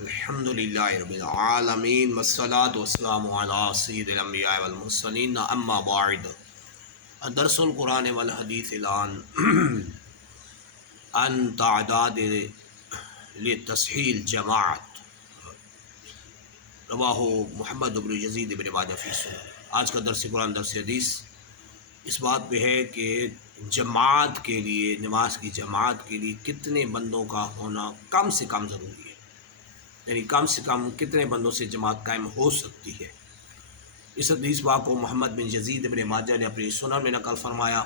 الحمدللہ رب العالمین والصلاة والسلام علی سید الانبیاء والمرسلین اما بعد درس القرآن والحدیث الان عن تعداد لتصحیل جماعت رواہ محمد بن یزید بن ماجہ فی سنن۔ آج کا درس قرآن درس حدیث اس بات پہ ہے کہ جماعت کے لیے، نماز کی جماعت کے لیے کتنے بندوں کا ہونا کم سے کم ضروری ہے، یعنی کم سے کم کتنے بندوں سے جماعت قائم ہو سکتی ہے۔ اس حدیث پاک کو محمد بن یزید بن ماجہ نے اپنی سنن میں نقل فرمایا۔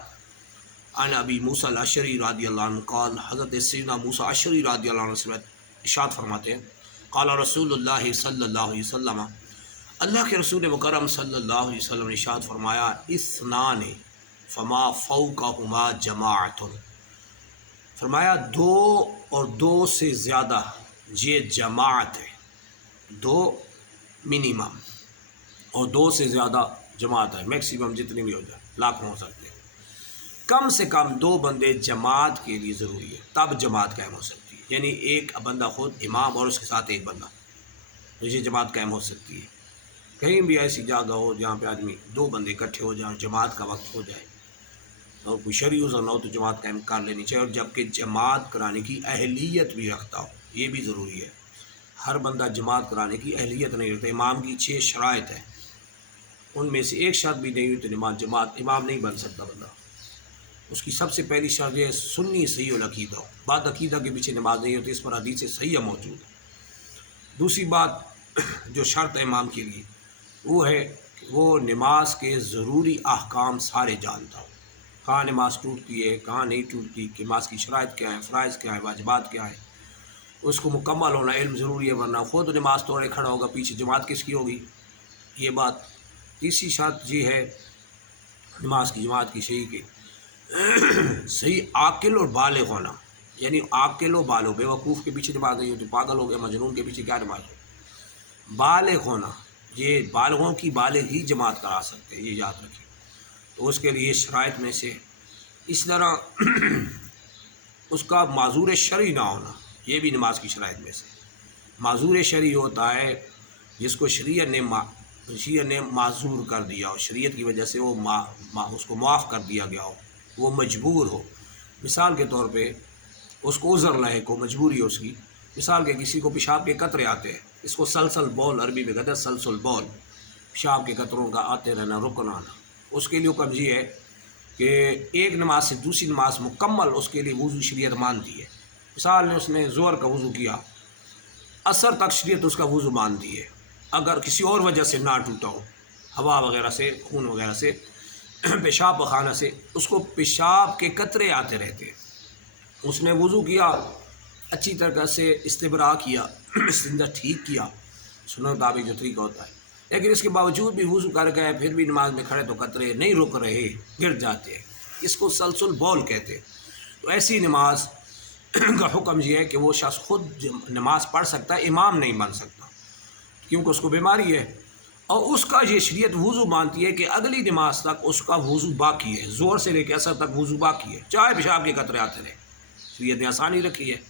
عن ابی موسیٰ الاشعری رضی اللہ عنہ قال، حضرت سیدنا موسیٰ اشعری رضی اللہ عنہ سے ارشاد فرماتے ہیں، قال رسول اللہ صلی اللہ علیہ وسلم، اللہ کے رسول مکرم صلی اللہ علیہ وسلم نے ارشاد فرمایا، اثنان فما فوقہما جماعت، فرمایا دو اور دو سے زیادہ یہ جماعت ہے، دو منیمم اور دو سے زیادہ جماعت ہے، میکسیمم جتنی بھی ہو جائے، لاکھوں ہو سکتے ہیں، کم سے کم دو بندے جماعت کے لیے ضروری ہے، تب جماعت قائم ہو سکتی ہے۔ یعنی ایک بندہ خود امام اور اس کے ساتھ ایک بندہ، تو یہ جماعت قائم ہو سکتی ہے۔ کہیں بھی ایسی جگہ ہو جہاں پہ آدمی دو بندے اکٹھے ہو جائیں، جماعت کا وقت ہو جائے اور کوئی شرعی عذر نہ ہو تو جماعت قائم کر لینی چاہیے، اور جبکہ جماعت کرانے کی اہلیت بھی رکھتا ہو، یہ بھی ضروری ہے۔ ہر بندہ جماعت کرانے کی اہلیت نہیں رکھتا۔ امام کی 6 شرائط ہیں، ان میں سے ایک شرط بھی نہیں ہوئی تو جماعت امام نہیں بن سکتا بندہ۔ اس کی سب سے پہلی شرط یہ ہے سنی صحیح العقیدہ ہو، بعد عقیدہ کے پیچھے نماز نہیں ہوتی، اس پر حدیث صحیح موجود ہے۔ دوسری بات جو شرط ہے امام کے لیے وہ ہے کہ وہ نماز کے ضروری احکام سارے جانتا ہو، کہاں نماز ٹوٹتی ہے، کہاں نہیں ٹوٹتی، کہ نماز کی شرائط کیا ہے، فرائض کیا ہے، واجبات کیا ہے، اس کو مکمل ہونا علم ضروری ہے، ورنہ خود نماز توڑے کھڑا ہوگا، پیچھے جماعت کس کی ہوگی، یہ بات۔ تیسری شرط یہ ہے نماز کی جماعت کی صحیح عاقل اور بالغ ہونا، یعنی عاقل و بالغ، بے وقوف کے پیچھے نماز نہیں ہوتی، پاگل ہو گیا، مجنون کے پیچھے کیا نماز ہو، بالغ ہونا، یہ بالغوں کی بالغ ہی جماعت کرا سکتے ہیں، یہ یاد رکھیں۔ تو اس کے لیے شرائط میں سے اس طرح اس کا معذور شرعی نہ ہونا، یہ بھی نماز کی شرائط میں سے۔ معذور شرعی ہوتا ہے جس کو شریعت نے معذور کر دیا ہو، شریعت کی وجہ سے وہ اس کو معاف کر دیا گیا ہو، وہ مجبور ہو۔ مثال کے طور پہ اس کو عذر لاحق ہو، مجبوری ہو اس کی، مثال کے کسی کو پیشاب کے قطرے آتے ہیں، اس کو سلسل بول عربی میں کہتے ہیں، سلسل بول، پیشاب کے قطروں کا آتے رہنا، رکنا آنا، اس کے لیے حکم یہ ہے کہ ایک نماز سے دوسری نماز مکمل اس کے لیے وضو شریعت مانتی ہے۔ مثال نے اس نے ظہر کا وضو کیا، عصر تک شریعت اس کا وضو مانتی ہے، اگر کسی اور وجہ سے نہ ٹوٹا ہو، ہوا وغیرہ سے، خون وغیرہ سے، پیشاب پخانہ سے، اس کو پیشاب کے قطرے آتے رہتے ہیں، اس نے وضو کیا، اچھی طرح سے استبراء کیا، استنجا ٹھیک کیا، سنن مطابق جو طریقہ ہوتا ہے، لیکن اس کے باوجود بھی وضو کر گئے، پھر بھی نماز میں کھڑے تو قطرے نہیں رک رہے، گر جاتے ہیں، اس کو سلسل بول کہتے ہیں۔ تو ایسی نماز کا حکم یہ ہے کہ وہ شخص خود نماز پڑھ سکتا ہے، امام نہیں بن سکتا، کیونکہ اس کو بیماری ہے، اور اس کا یہ شریعت وضو مانتی ہے کہ اگلی نماز تک اس کا وضو باقی ہے، زور سے لے کے عصر تک وضو باقی ہے، چاہے پیشاب کے قطرے آتے رہے، شریعت نے آسانی رکھی ہے۔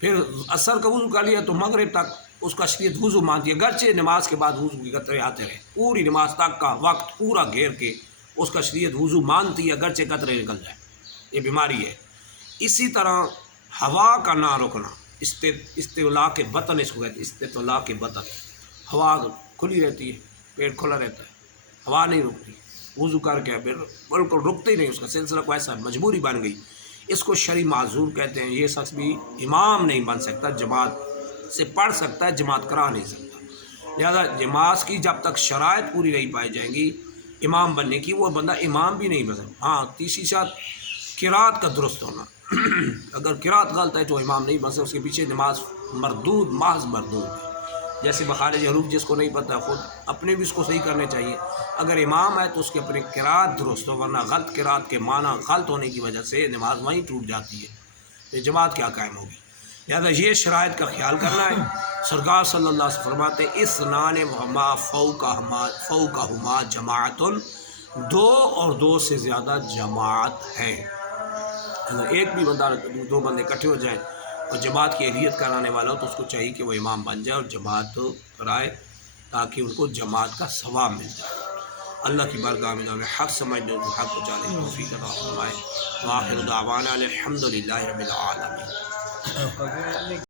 پھر عصر کا وضو کر لیا تو مغرب تک اس کا شریعت وضو مانتی ہے، گرچہ نماز کے بعد وضو کے قطرے آتے رہے، پوری نماز تک کا وقت پورا گھیر کے اس کا شریعت وضو مانتی ہے، گرچہ قطرے نکل جائے، یہ بیماری ہے۔ اسی طرح ہوا کا نہ رکنا، استولاء کے بطن اس کو کہتے ہیں، استولاء کے بطن، ہوا کھلی رہتی ہے، پیٹ کھلا رہتا ہے، ہوا نہیں رکتی، وضو کر کے بالکل رکتے ہی نہیں، اس کا سلسلہ کو ایسا مجبوری بن گئی، اس کو شرعی معذور کہتے ہیں۔ یہ شخص بھی امام نہیں بن سکتا، جماعت سے پڑھ سکتا ہے، جماعت کرا نہیں سکتا۔ لہذا نماز کی جب تک شرائط پوری نہیں پائی جائیں گی امام بننے کی، وہ بندہ امام بھی نہیں بن سکتا۔ ہاں، تیسری شرط قرات کا درست ہونا، اگر قرات غلط ہے تو امام نہیں بن سکتا، اس کے پیچھے نماز مردود، محض مردود ہے۔ جیسے مخارج حروف جس کو نہیں پتہ خود اپنے بھی اس کو صحیح کرنے چاہیے، اگر امام ہے تو اس کے اپنے قرات درست ہو، ورنہ غلط قرات کے معنی غلط ہونے کی وجہ سے نماز وہیں ٹوٹ جاتی ہے، تو جماعت کیا قائم ہوگی۔ لہذا یہ شرائط کا خیال کرنا ہے۔ سرکار صلی اللہ علیہ وسلم فرماتے ہیں اثنان وما فوقہما جماعت، دو اور دو سے زیادہ جماعت ہے۔ ایک بھی بندہ، دو بندے اکٹھے ہو جائیں اور جماعت کی اہلیت کرانے والا ہو تو اس کو چاہیے کہ وہ امام بن جائے اور جماعت کرائے تاکہ ان کو جماعت کا ثواب مل جائے۔ اللہ کی بارگاہ میں حق سمجھنے اور حق کو جانے کی توفیق عطا فرمائے۔ وآخر دعوانا الحمد للہ رب العالمین۔